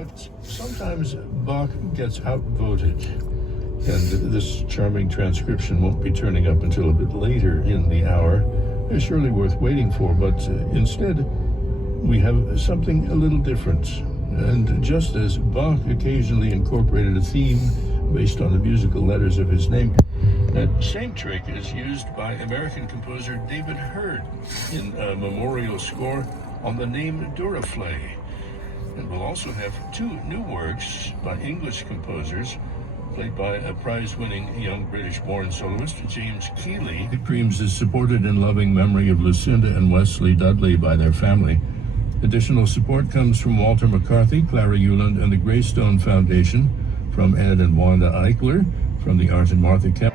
But sometimes Bach gets outvoted, and this charming transcription won't be turning up until a bit later in the hour. It's surely worth waiting for, but instead we have something a little different. And just as Bach occasionally incorporated a theme based on the musical letters of his name, that same trick is used by American composer David Hurd in a memorial score on the name Duraflay. And we'll also have two new works by English composers, played by a prize-winning young British-born soloist, James Keeley. Dreams is supported in loving memory of Lucinda and Wesley Dudley by their family. Additional support comes from Walter McCarthy, Clara Euland, and the Greystone Foundation, from Ed and Wanda Eichler, from the Art and Martha Kemp.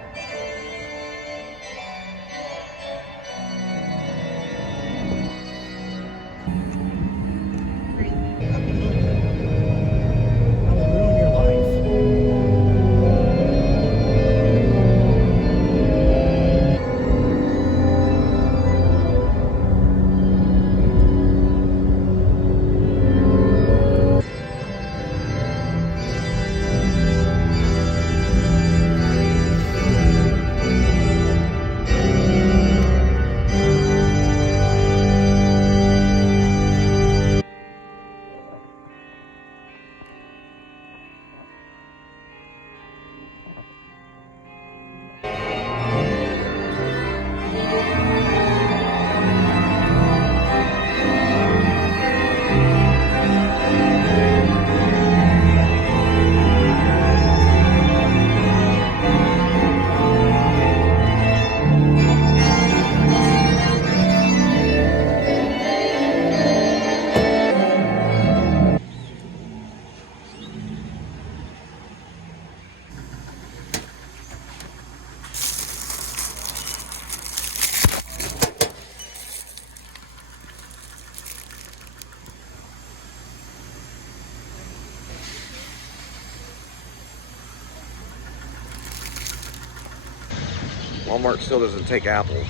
Walmart still doesn't take Apple.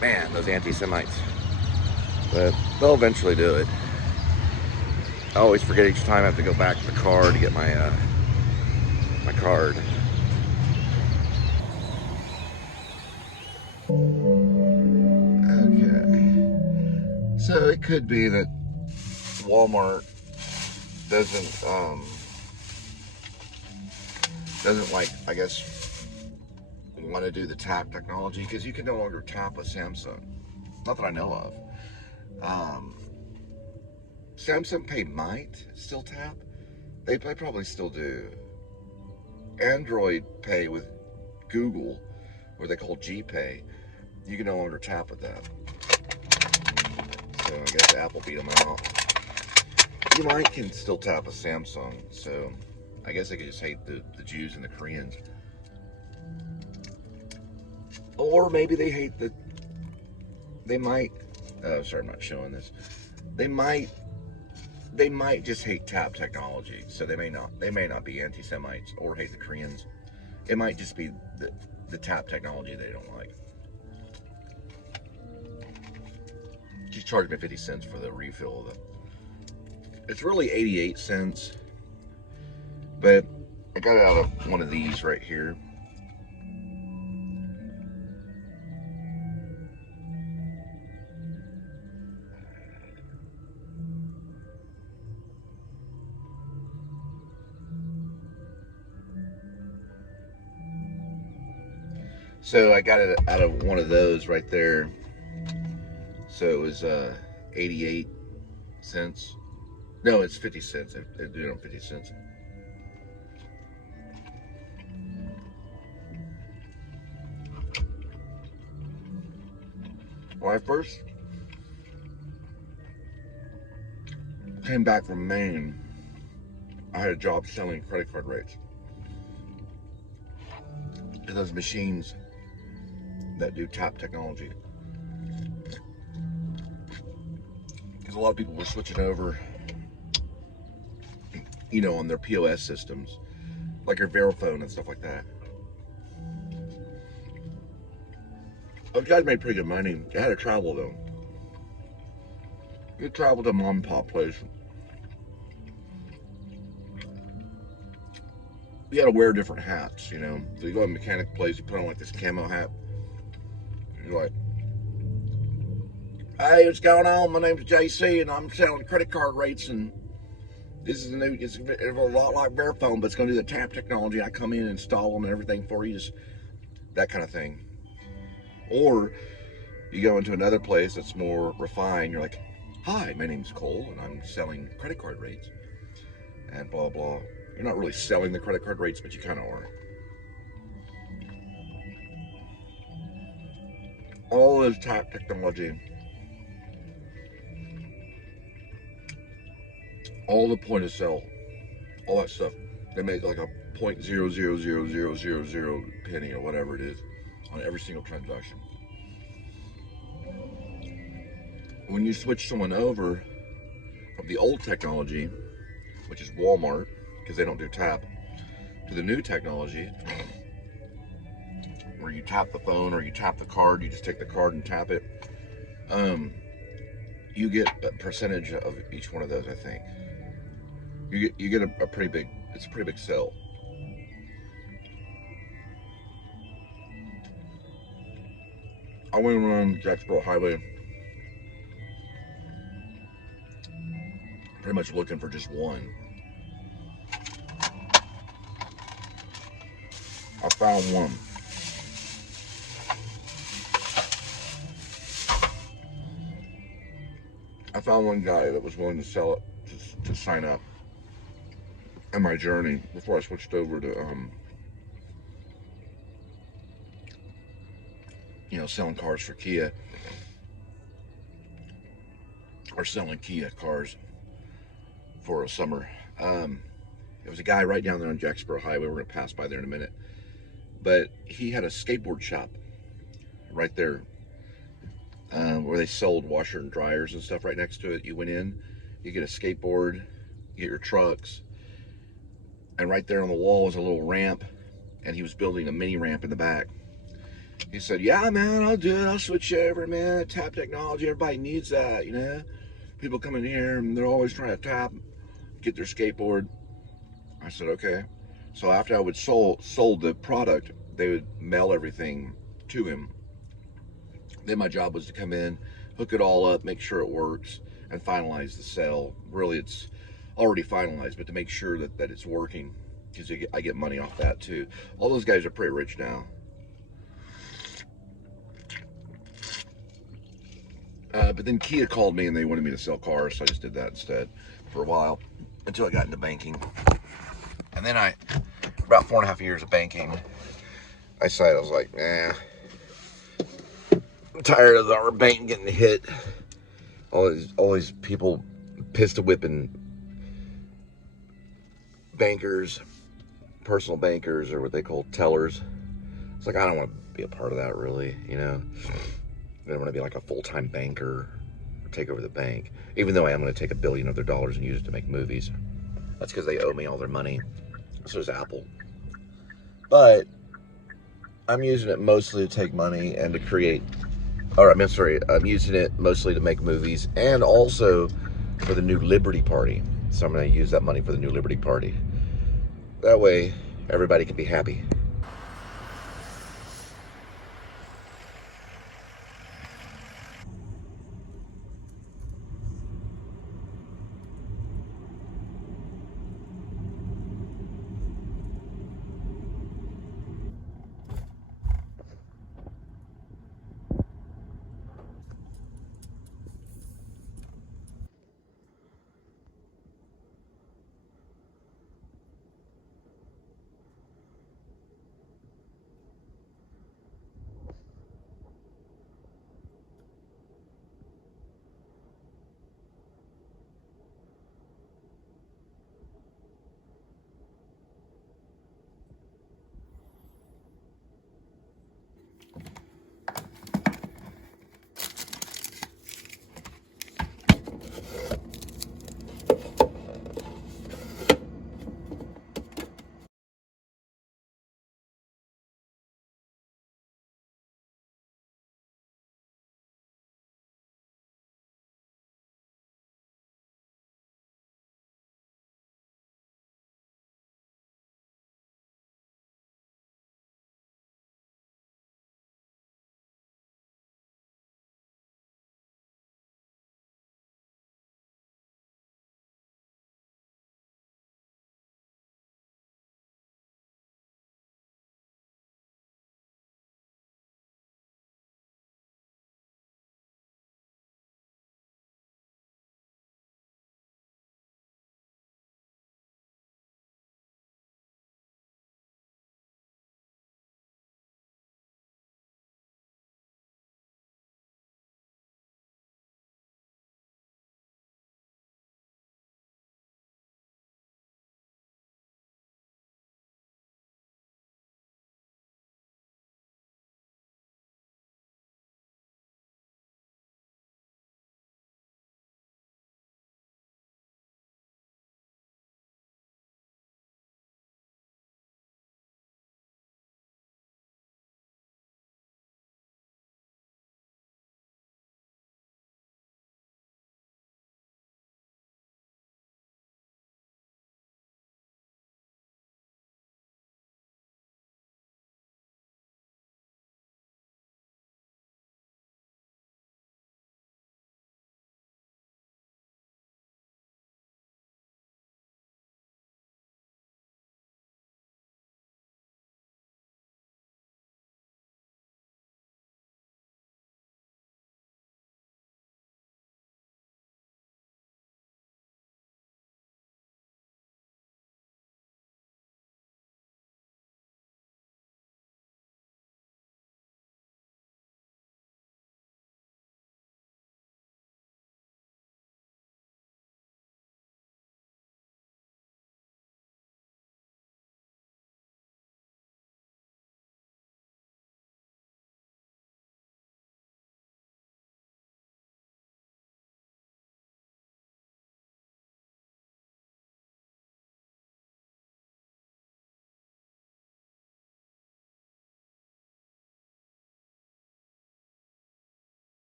Man, those anti-Semites. But they'll eventually do it. I always forget each time I have to go back to the car to get my my card. Okay. So it could be that Walmart doesn't like, I guess, want to do the tap technology, because you can no longer tap with Samsung. Not that I know of. Samsung Pay might still tap. They probably still do. Android Pay with Google, or they call GPay, you can no longer tap with that. So I guess Apple beat them out. You might can still tap with Samsung, so I guess they could just hate the Jews and the Koreans. Or maybe they hate they might, sorry, I'm not showing this. They might just hate tap technology, so they may not be anti-Semites or hate the Koreans. It might just be the tap technology they don't like. She charged me 50 cents for the refill of it. It's really 88 cents, but I got it out of one of these right here. So I got it out of one of those right there. So it was 88 cents. No, it's 50 cents. They do it on 50 cents. When I first came back from Maine, I had a job selling credit card rates to those machines that do tap technology. Because a lot of people were switching over, you know, on their POS systems, like your Verifone and stuff like that. Those guys made pretty good money. They had to travel though. You travel to a mom and pop place. you got to wear different hats, you know. So you go to a mechanic place, you put on like this camo hat. You're like, hey, what's going on? My name's JC, and I'm selling credit card rates, and this is a new. It's a lot like Verifone, but it's going to do the tap technology. I come in and install them and everything for you, just that kind of thing. Or you go into another place that's more refined. You're like, hi, my name's Cole, and I'm selling credit card rates, and blah blah. You're not really selling the credit card rates, but you kind of are. All this tap technology, all the point of sale, all that stuff. They make like a 0.0000000 penny or whatever it is on every single transaction. When you switch someone over from the old technology, which is Walmart, because they don't do tap, to the new technology, where you tap the phone or you tap the card, you just take the card and tap it. You get a percentage of each one of those. I think you get a pretty big. It's a pretty big sell. I went around Jacksboro Highway, pretty much looking for just one. I found one. I found one guy that was willing to sell it, to sign up on my journey before I switched over to, you know, selling cars for Kia, or selling Kia cars for a summer. It was a guy right down there on Jacksboro Highway. We're gonna pass by there in a minute, but he had a skateboard shop right there, where they sold washer and dryers and stuff right next to it. You went in, you get a skateboard, you get your trucks, and right there on the wall was a little ramp, and he was building a mini ramp in the back. He said, yeah, man, I'll do it. I'll switch over, man. Tap technology, everybody needs that, you know? People come in here and they're always trying to tap, get their skateboard. I said, okay. So after I would sold the product, they would mail everything to him. Then my job was to come in, hook it all up, make sure it works, and finalize the sale. Really, it's already finalized, but to make sure that it's working, because I get money off that too. All those guys are pretty rich now. But then Kia called me and they wanted me to sell cars, so I just did that instead for a while until I got into banking. And then about 4.5 years of banking, I decided, I was like, I'm tired of our bank getting hit. All these people pistol whipping bankers, personal bankers, or what they call tellers. It's like, I don't want to be a part of that, really, you know. I don't want to be like a full-time banker or take over the bank, even though I am going to take $1 billion of their dollars and use it to make movies. That's because they owe me all their money. So does Apple. But I'm using it mostly to take money and to create, I'm using it mostly to make movies and also for the new Liberty Party. So I'm going to use that money for the new Liberty Party. That way, everybody can be happy.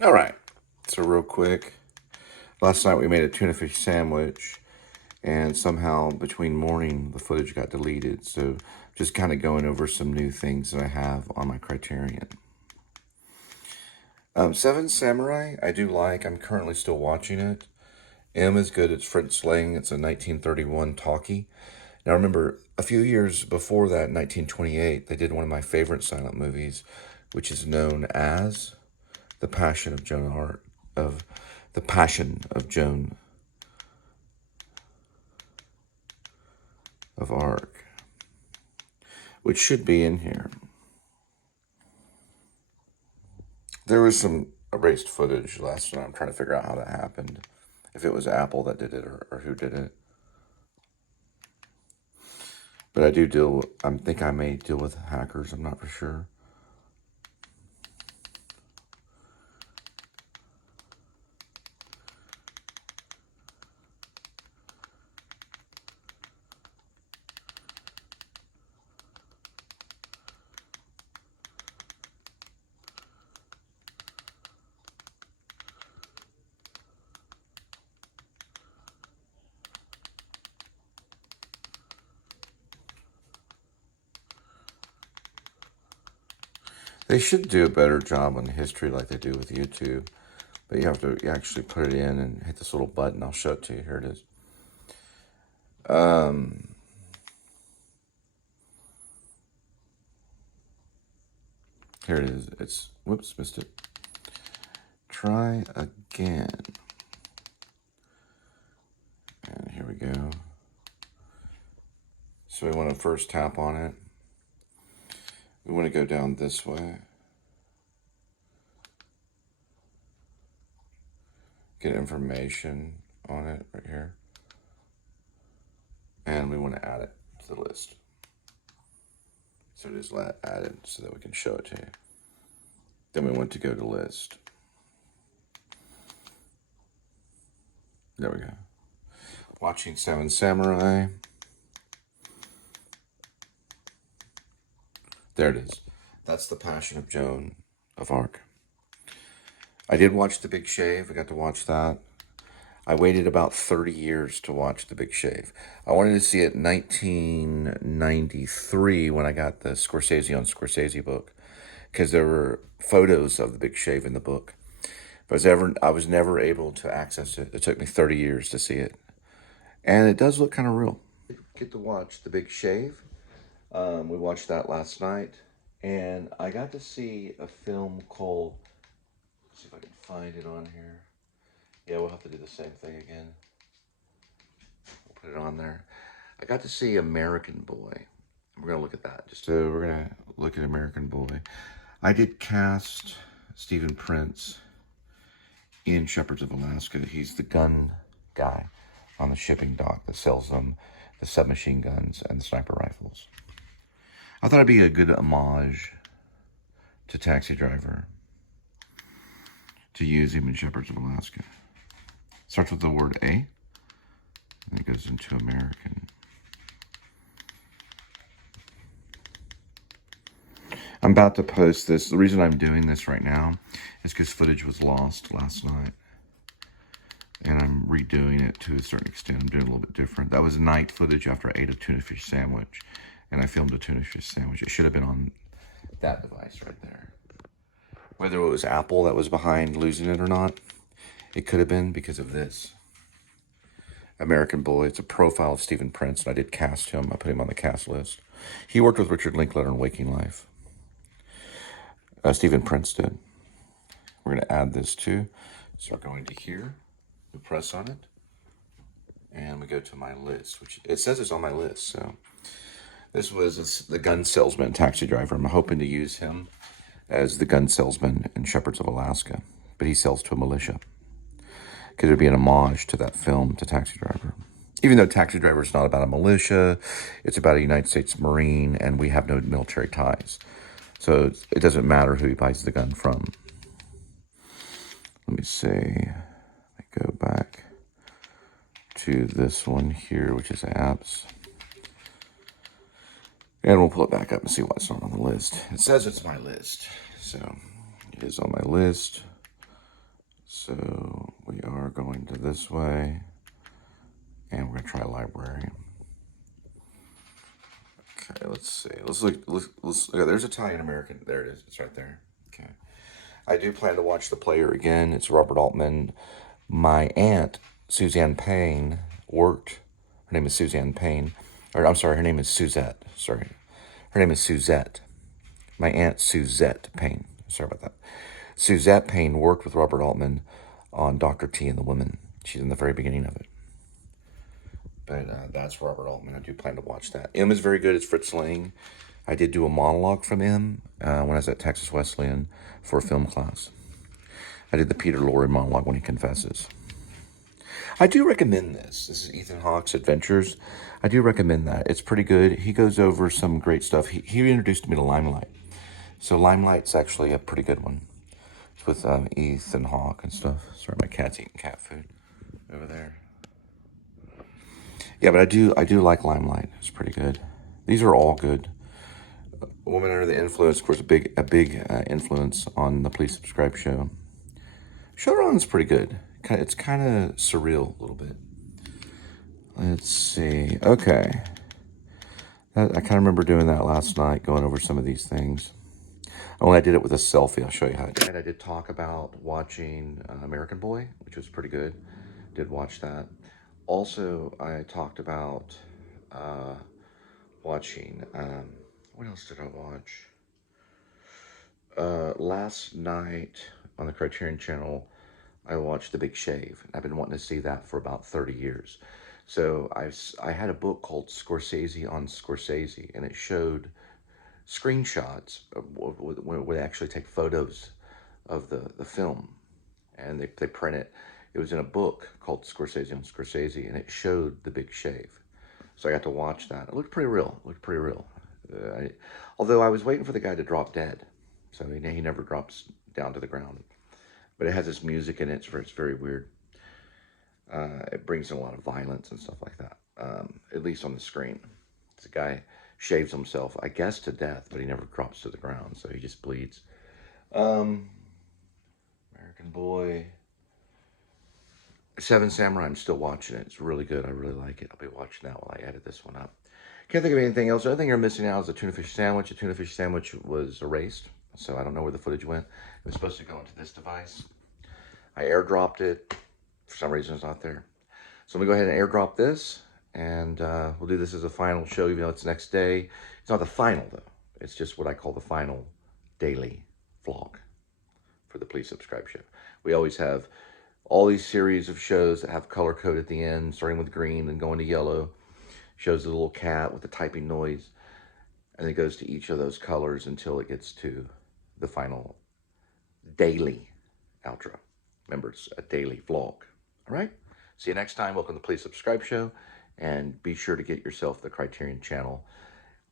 All right. So real quick, last night we made a tuna fish sandwich, and somehow between morning the footage got deleted. So just kind of going over some new things that I have on my Criterion. Seven Samurai, I do like. I'm currently still watching it. M is good. It's Fritz Lang. It's a 1931 talkie. Now remember, a few years before that, 1928, they did one of my favorite silent movies, which is known as The Passion of Joan of Arc, which should be in here. There was some erased footage last night. I'm trying to figure out how that happened. If it was Apple that did it or who did it. But I think I may deal with hackers. I'm not for sure. They should do a better job on history like they do with YouTube. But you have to actually put it in and hit this little button. I'll show it to you. Here it is. Here it is. It's, whoops, missed it. Try again. And here we go. So we want to first tap on it. We want to go down this way. get information on it right here. And we want to add it to the list. So just add it so that we can show it to you. Then we want to go to list. There we go. Watching Seven Samurai. There it is. That's The Passion of Joan of Arc. I did watch The Big Shave. I got to watch that. I waited about 30 years to watch The Big Shave. I wanted to see it in 1993 when I got the Scorsese on Scorsese book, because there were photos of The Big Shave in the book. But I was never able to access it. It took me 30 years to see it. And it does look kind of real. Get to watch The Big Shave. We watched that last night. And I got to see a film called, let's see if I can find it on here. Yeah, we'll have to do the same thing again. We'll put it on there. I got to see American Boy. We're going to look at that. So we're going to look at American Boy. I did cast Stephen Prince in Shepherds of Alaska. He's the gun guy on the shipping dock that sells them the submachine guns and the sniper rifles. I thought it'd be a good homage to Taxi Driver to use him in Shepherds of Alaska. Starts with the word A, and it goes into American. I'm about to post this. The reason I'm doing this right now is because footage was lost last night. And I'm redoing it to a certain extent. I'm doing it a little bit different. That was night footage after I ate a tuna fish sandwich. And I filmed a tuna fish sandwich. It should have been on that device right there. Whether it was Apple that was behind losing it or not, it could have been because of this. American Boy. It's a profile of Stephen Prince. And I did cast him. I put him on the cast list. He worked with Richard Linklater in Waking Life. Stephen Prince did. We're going to add this too. Start going to here. We press on it. And we go to my list, which it says it's on my list. So this was the gun salesman, Taxi Driver. I'm hoping to use him as the gun salesman in Shepherds of Alaska. But he sells to a militia. Because it would be an homage to that film, to Taxi Driver. Even though Taxi Driver is not about a militia, it's about a United States Marine, and we have no military ties. So it doesn't matter who he buys the gun from. Let me see. Let me go back to this one here, which is apps. And we'll pull it back up and see why it's not on the list. It says it's my list. So it is on my list. So we are going to this way. And we're going to try library. Okay, let's see. Let's look. Okay, there's Italian American. There it is. It's right there. Okay. I do plan to watch The Player again. It's Robert Altman. My aunt, Suzanne Payne, worked. Her name is Suzanne Payne. Or I'm sorry, her name is Suzette. Sorry. Her name is Suzette. My aunt, Suzette Payne. Sorry about that. Suzette Payne worked with Robert Altman on Dr. T and the Women. She's in the very beginning of it. But that's Robert Altman. I do plan to watch that. M is very good. It's Fritz Lang. I did do a monologue from M when I was at Texas Wesleyan for a film class. I did the Peter Lorre monologue when he confesses. I do recommend this. This is Ethan Hawke's Adventures. I do recommend that. It's pretty good. He goes over some great stuff. He introduced me to Limelight. So Limelight's actually a pretty good one. It's with Ethan Hawke and stuff. Sorry, my cat's eating cat food over there. Yeah, but I do like Limelight. It's pretty good. These are all good. Woman Under the Influence, of course, a big influence on the Please Subscribe show. Showrun's pretty good. It's kind of surreal a little bit. Let's see. Okay. I kind of remember doing that last night, going over some of these things. Oh, I did it with a selfie. I'll show you how I did. I did talk about watching American Boy, which was pretty good. Did watch that. Also, I talked about watching, what else did I watch? Last night on the Criterion Channel, I watched The Big Shave. I've been wanting to see that for about 30 years. So I had a book called Scorsese on Scorsese, and it showed screenshots where they actually take photos of the film, and they print it. It was in a book called Scorsese on Scorsese, and it showed the big shave. So I got to watch that. It looked pretty real. It looked pretty real. Although I was waiting for the guy to drop dead. So he never drops down to the ground. But it has this music in it. It's very weird. It brings in a lot of violence and stuff like that, at least on the screen. The guy shaves himself, I guess, to death, but he never drops to the ground, so he just bleeds. American Boy. Seven Samurai, I'm still watching it. It's really good. I really like it. I'll be watching that while I edit this one up. Can't think of anything else. The only thing you're missing now is the tuna fish sandwich. The tuna fish sandwich was erased, so I don't know where the footage went. It was supposed to go into this device. I airdropped it. For some reason, it's not there. So I'm going to go ahead and airdrop this, and we'll do this as a final show, even though it's next day. It's not the final, though. It's just what I call the final daily vlog for the Please Subscribe show. We always have all these series of shows that have color code at the end, starting with green and going to yellow. Shows the little cat with the typing noise, and it goes to each of those colors until it gets to the final daily outro. Remember, it's a daily vlog. All right? See you next time. Welcome to the Please Subscribe show, and be sure to get yourself the Criterion channel.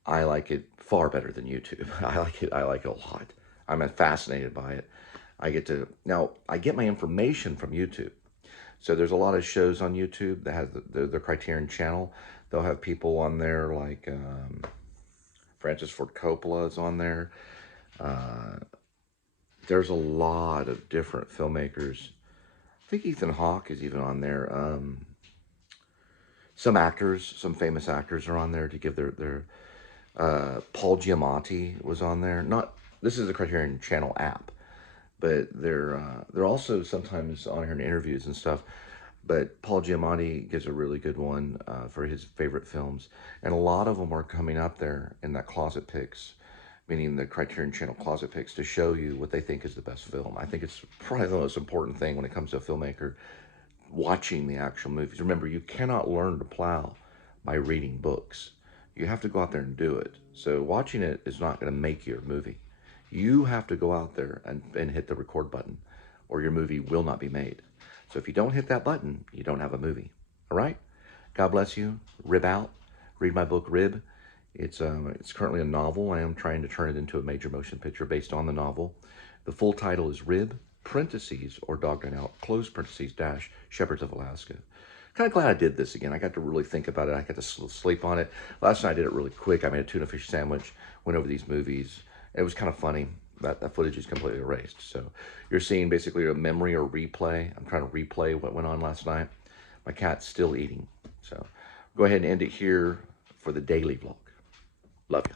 I like it far better than YouTube. I like it a lot. I'm fascinated by it. I get my information from YouTube. So there's a lot of shows on YouTube that have the Criterion channel. They'll have people on there like Francis Ford Coppola is on there. There's a lot of different filmmakers. I think Ethan Hawke is even on there. Some actors, some famous actors are on there to give their Paul Giamatti was on there. This is the Criterion channel app, but they're also sometimes on here in interviews and stuff. But Paul Giamatti gives a really good one for his favorite films. And a lot of them are coming up there in that Closet Picks, meaning the Criterion channel Closet Picks, to show you what they think is the best film. I think it's probably the most important thing when it comes to a filmmaker, watching the actual movies. Remember, you cannot learn to plow by reading books. You have to go out there and do it. So watching it is not going to make your movie. You have to go out there and hit the record button, or your movie will not be made. So if you don't hit that button, you don't have a movie. All right? God bless you. Rib out. Read my book, Rib. It's currently a novel. I am trying to turn it into a major motion picture based on the novel. The full title is Rib, parentheses, or dogged out, close parentheses, dash, Shepherds of Alaska. Kind of glad I did this again. I got to really think about it. I got to sleep on it. Last night I did it really quick. I made a tuna fish sandwich, went over these movies. It was kind of funny. That footage is completely erased. So you're seeing basically a memory or replay. I'm trying to replay what went on last night. My cat's still eating. So go ahead and end it here for the daily vlog. Love you.